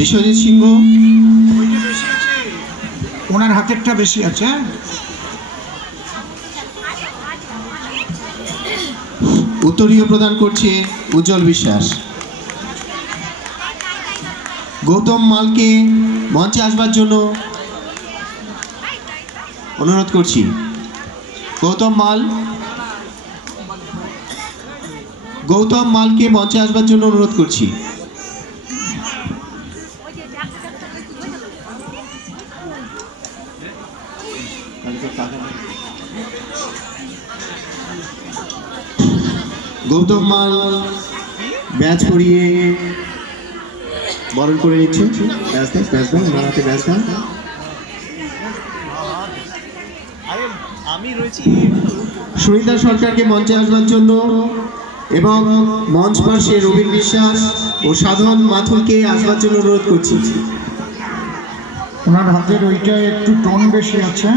বিশ্বজিৎ সিংহ, ওনার হাতেরটা বেশি আছে। উত্তরীয় প্রদান করছে উজ্জ্বল বিশ্বাস। গৌতম মালকে মঞ্চে আসবার জন্য অনুরোধ করছি। গৌতম মালকে মঞ্চে আসবার জন্য অনুরোধ করছি। গৌতম মাল ব্যাচ পরিয়ে বরণ করে নিচ্ছে। সুনিতা সরকারকে মঞ্চে আসবার জন্য এবং মঞ্চ পাশে রবীন বিশ্বাস ও সাধন মাথুরকে আসবার জন্য অনুরোধ করছি। ওনার হাতের ওইটা একটু টোন বেশি আছে,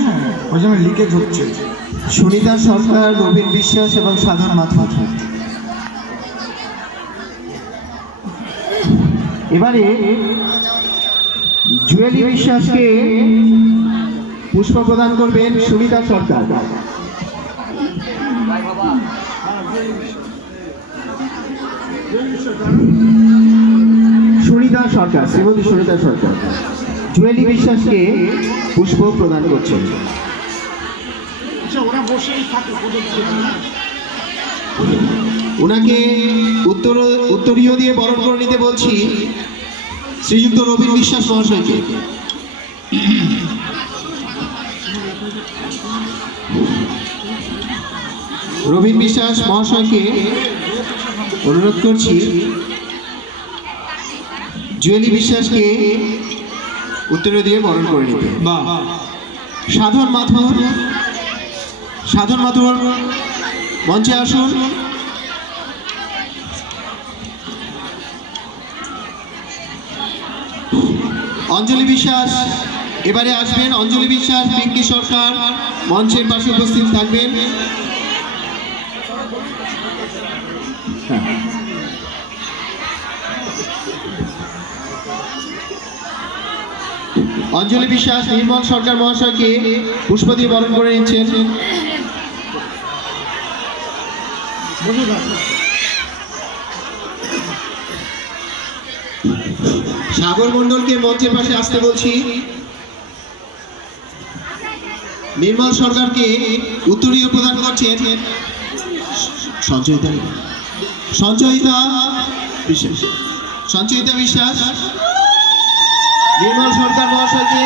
ওই জন্য লিকেজ হচ্ছে। সুনিতা সরকার, রবীন বিশ্বাস এবং সাধন মাথুর। এবারে জুয়েলি বিশ্বাসকে পুষ্প প্রদান করবেন সুনিতা সরকার। শ্রীমতী সুনিতা সরকার জুয়েলি বিশ্বাসকে পুষ্প প্রদান করছেন। ওনাকে উত্তরীয় দিয়ে বরণ করে নিতে বলছি শ্রীযুক্ত রবীন বিশ্বাস মহাশয়কে। রবীন বিশ্বাস মহাশয়কে অনুরোধ করছি জুয়েলি বিশ্বাসকে উত্তরীয় দিয়ে বরণ করে নিতে। সাধন মাথুর মঞ্চে আসুন। অঞ্জলি বিশ্বাস এবারে আসবেন। অঞ্জলি বিশ্বাস, পিঙ্কি সরকার মঞ্চের পাশে উপস্থিত থাকবেন। অঞ্জলি বিশ্বাস নির্মল সরকার মহাশয়কে পুষ্প দিয়ে বরণ করে নিচ্ছেন। সাগর মণ্ডলকে মঞ্চের পাশে আসতে বলছি। নির্মল সরকারকে উত্তরীয় প্রদান করছেন সঞ্চয়িতা বিশ্বাস। নির্মল সরকার মহাশয়কে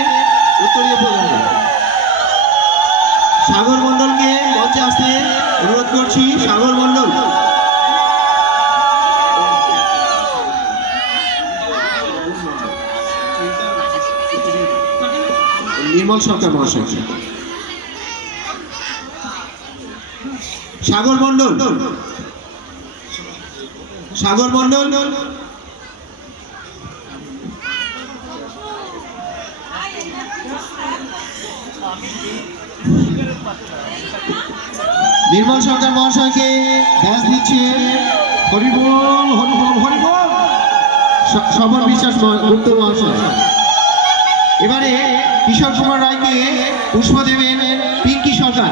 উত্তরীয় প্রদান। সাগর মণ্ডলকে মঞ্চে আসতে অনুরোধ করছি। সাগর মণ্ডল, নির্মল সরকার মহাশয়। সাগর মণ্ডল নির্মল সরকার মহাশয়কে ব্যাচ দিচ্ছে হরিবল হরিবল হরিবল স্বপন বিশ্বাস গুপ্ত মহাশয়। এবারে কিশোর কুমার রায়কে পুষ্প দেবেন পিঙ্কি সরকার।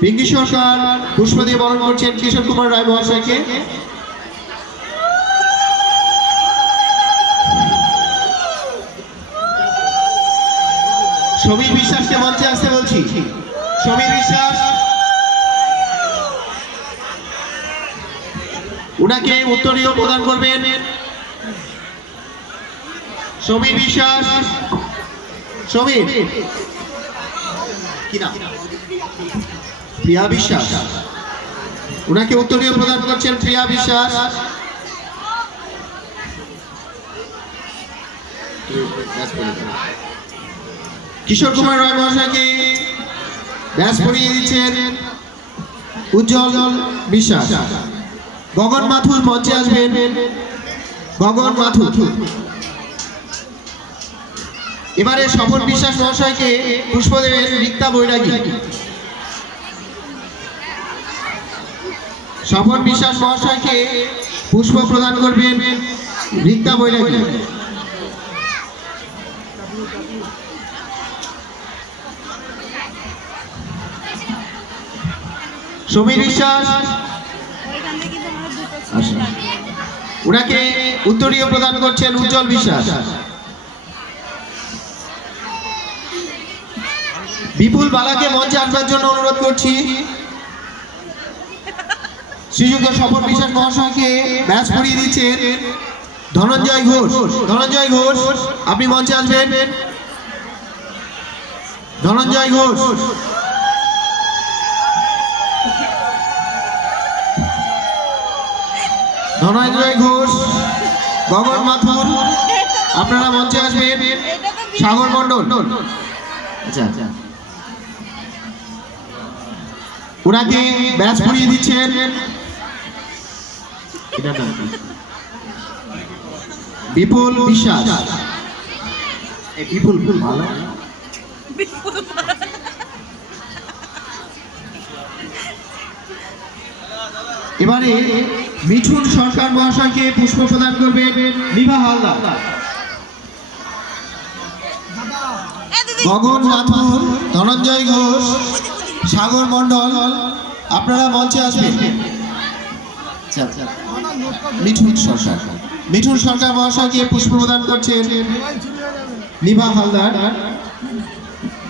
পিঙ্কি সরকার পুষ্প দিয়ে বরণ করছেন কিশোর কুমার রায় মহাশয়কে। সমীর বিশ্বাসকে মঞ্চে আসতে বলছি। সমীর বিশ্বাস, উনাকে উত্তরীয় প্রদান করবেন। সমীর বিশ্বাস, সমীর কি নাম? প্রিয়া বিশ্বাস, উনাকে উত্তরীয় প্রদান করছেন প্রিয়া বিশ্বাস। কিশোর কুমার রায় মহাশয়কে ব্যাস পরিয়ে দিচ্ছেন উজ্জ্বল বিশ্বাস। গগন মাথুর মঞ্চে আসবেন। গগন মাথুর এবারে স্বপন বিশ্বাস মহাশয়কে পুষ্প দেবেন রিক্তা বৈরাগী। স্বপন বিশ্বাস মহাশয়কে পুষ্প প্রদান করবেন রিক্তা বৈরাগী। সমীর বিশ্বাস ওনাকে উত্তরীয় প্রদান করছেন উজ্জ্বল বিশ্বাস। বিপুল বালাকে মঞ্চে আসবার জন্য অনুরোধ করছি। শ্রীযুক্ত স্বপন বিশ্বাস মহাশয়কে ব্যাচ পরিয়ে দিচ্ছেন ধনঞ্জয় ঘোষ। ধনঞ্জয় ঘোষ আপনি মঞ্চে আসবেন। ধনঞ্জয় ঘোষ, ধনঞ্জয় ঘোষ, গগন মাথুর আপনারা মঞ্চে আসবেন। সাগর মণ্ডল, আচ্ছা আচ্ছা, ওনাকে ব্যাচ পরিয়ে দিচ্ছেন বিপুল বিশ্বাস। বিপুল ভালো। এবারে মিঠুন সরকার মহাশয়কে পুষ্প প্রদান করবেন নিভা হালদার। গগন মাথুর, ধনঞ্জয় ঘোষ, সাগর মণ্ডল আপনারা মঞ্চে আসবেন। মিঠুন সরকার মহাশয়কে পুষ্প প্রদান করছেন নিভা হালদার।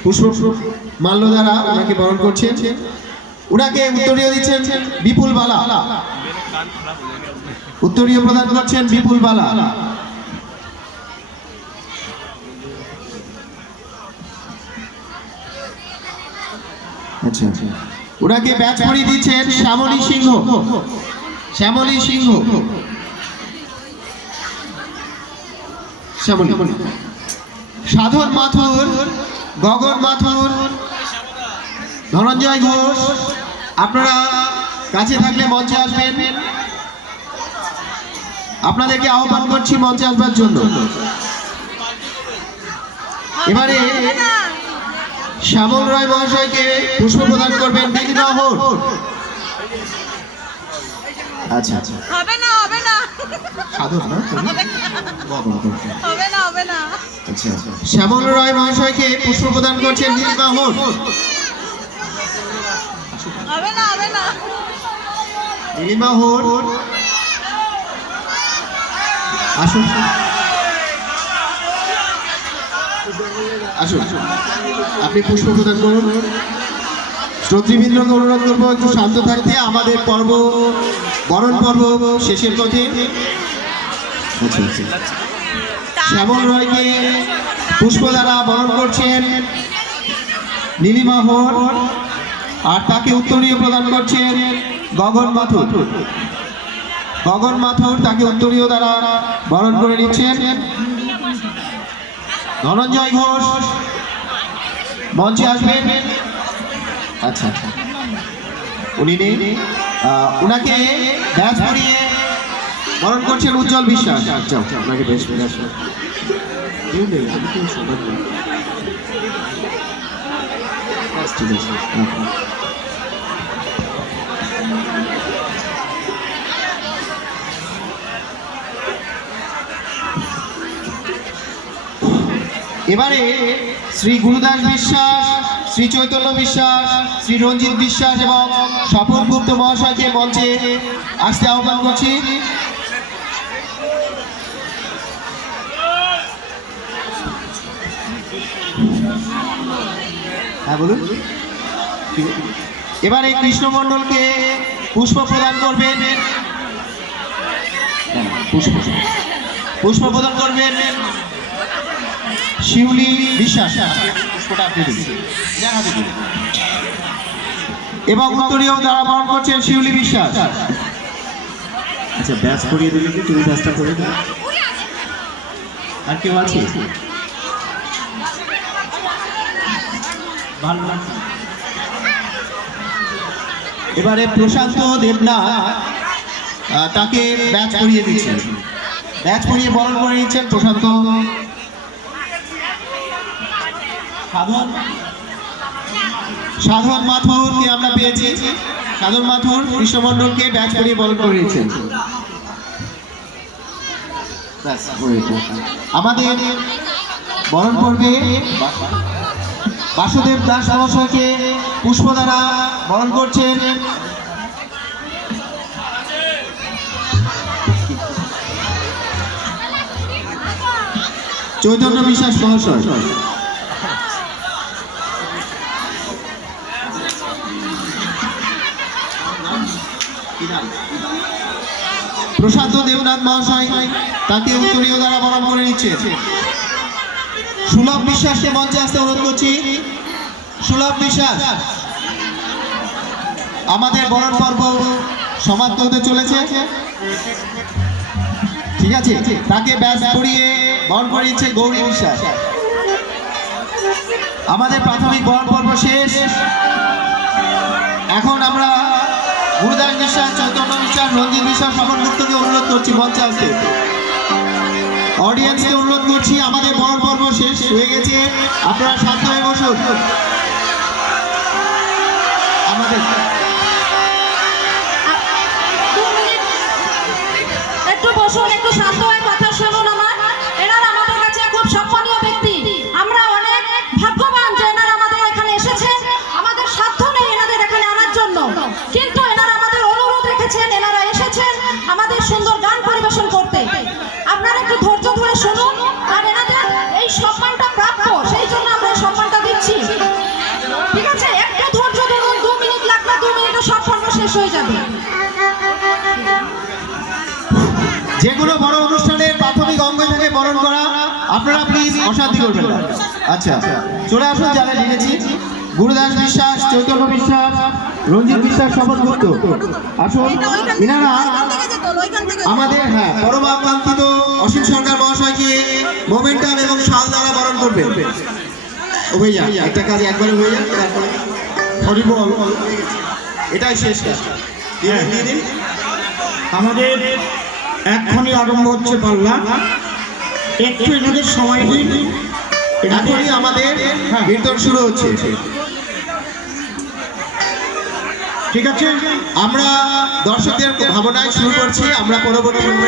পুষ্প মাল্য দ্বারা ওনাকে বরণ করছেন। ওনাকে উত্তরীয় দিচ্ছেন বিপুল বালা। উত্তরীয় প্রদান করছেন বিপুল বালা। আচ্ছা আচ্ছা, ওনাকে ব্যাচ পরিয়ে দিচ্ছেন শ্যামলী সিংহ। শ্যামলী সিংহ, শ্যামলী। সাধন মাথুর, গগন মাথুর, ধনঞ্জয় ঘোষ আপনারা কাছে থাকলে মঞ্চে আসবেন। আপনাদেরকে আহ্বান করছি মঞ্চে আসবার জন্য। এবারে শ্যামল রায় মহাশয়কে পুষ্প প্রদান করবেন নীলিমা হোর। আচ্ছা আচ্ছা, হবে না হবে না সাধন না, হবে না হবে না। আচ্ছা আচ্ছা, শ্যামল রায় মহাশয়কে পুষ্প প্রদান করছেন নীলিমা হোর। হবে না হবে না। নীলিমা হোর আসুন আসুন, আপনি পুষ্প প্রদান করুন। শ্রোতৃবৃন্দকে অনুরোধ করবো একটু শান্ত থাকতে, আমাদের পর্ব বরণ পর্ব শেষের পথে। শ্যামল রায়কে পুষ্প দ্বারা বরণ করছেন নীলিমা হোর, আর তাকে উত্তরীয় প্রদান করছেন গগন মাথুর। গগন মাথুর তাকে উত্তরীয় দ্বারা বরণ করে নিচ্ছেন। ধনঞ্জয় ঘোষ মঞ্চে আসবেন। আচ্ছা আচ্ছা, উনি নেই, ওনাকে ব্যাচ পরিয়ে বরণ করছেন উজ্জ্বল বিশ্বাস। আচ্ছা ওনাকে বেশ ব্যাচ ঠিক আছে। এবারে শ্রী গুরুদাস বিশ্বাস, শ্রী চৈতন্য বিশ্বাস, শ্রী রঞ্জিত বিশ্বাস এবং স্বপন গুপ্ত মহাশয়কে মঞ্চে আসতে আহ্বান করছি। হ্যাঁ বলুন। এবারে কৃষ্ণ মণ্ডলকে পুষ্প প্রদান করবেন। পুষ্প প্রদান করবেন শিউলি বিশ্বাস। এবং উত্তরীয় দ্বারা বরণ করছেন শিউলি বিশ্বাস। আচ্ছা, ব্যাচ করিয়ে দিলে কি তুমি ব্যাচটা করে দেবে? আর কেউ আছে? এবারে প্রশান্ত দেবনাথ তাকে ব্যাচ করিয়ে দিচ্ছেন। ব্যাচ করিয়ে বরণ করে নিচ্ছেন প্রশান্ত। সাধন মাথুরকে আমরা পেয়েছি। সাধন মাথুর কৃষ্ণমন্ডলকে ব্যাচ করিয়ে বরণ করে নিয়েছেন। আমাদের বরণ পর্বে বাসুদেব দাস মহাশয়কে পুষ্প দ্বারা বরণ করছেন। চৈতন্য বিশ্বাস মহাশয়, প্রশান্ত দেবনাথ মহাশয় তাকে উত্তরীয় দ্বারা বরণ করে নিচ্ছে। সুলভ বিশ্বাসকে মঞ্চে আসতে অনুরোধ করছি। সুলভ বিশ্বাস, আমাদের বরণ পর্ব সমাপ্ত হতে চলেছে, ঠিক আছে? তাকে ব্যাচ পরিয়ে বরণ করে নিচ্ছে গৌরী বিশ্বাস। আমাদের প্রাথমিক বরণ পর্ব শেষ। এখন আমরা গুরুদাস বিশ্বাস, চৈতন্য বিশ্বাস, রঞ্জিত বিশ্বাস সমন্বিতকে অনুরোধ করছি মঞ্চে আসতে। অডিয়েন্সকে অনুরোধ করছি, আমাদের বরণ পর্ব শেষ হয়ে গেছে, আপনারা শান্ত হয়ে বসুন। আমাদের একটু বসুন, একটু শান্ত হয়ে কথা শুনুন আমার। এনারা আমাদের কাছে খুব সম্মানীয় ব্যক্তি। আমরা অনেক ভাগ্যবান যে এনারা আমাদের এখানে এসেছেন। আমাদের সাধ্য নেই এনাদের এখানে আনার জন্য, কিন্তু এনারা আমাদের অনুরোধ রেখেছেন, এনারা এসেছেন আমাদের সুন্দর গান পরিবেশন করতে। আপনারা একটু ধৈর্য ধরে শুনুন, আর এনাদের এই সম্মানটা প্রাপ্য, সেই জন্য আমরা এই সম্মানটা দিচ্ছি, ঠিক আছে? একটু ধৈর্য ধরুন, 2 মিনিট লাগবে, 2 মিনিটে সব পর্ব শেষ হয়ে যাবে। যে কোনো বড় অনুষ্ঠানের প্রাথমিক অঙ্গ থেকে বরণ করা, আপনারা প্লিজ অশান্তি করবেন না। আচ্ছা, চলে আসুন যারা লিখেছি। গুরুদাস বিশ্বাস, চৈতন্য বিশ্বাস, রঞ্জিত বিশ্বাস, শপথ গুপ্ত, আসুন। এনারা আমাদের পরমাকাঙ্ক্ষিত অসীম সরকার মহাশয়কে মোমেন্টাম এবং শাল দ্বারা বরণ করবেন। ও ভাইয়া, একটা কাজ একবারে হয়ে যাক, তারপরে হরিবল, এটাই শেষ কাজ। দিয়ে দিন। আমাদের এক্ষুনি আরম্ভ হচ্ছে পাল্লা, একটু এনাদের সময় দিন। এখনই আমাদের কীর্তন শুরু হচ্ছে, ঠিক আছে? আমরা দর্শকদের ভাবনায় শুরু করছি। আমরা পরবর্তী মুভমেন্ট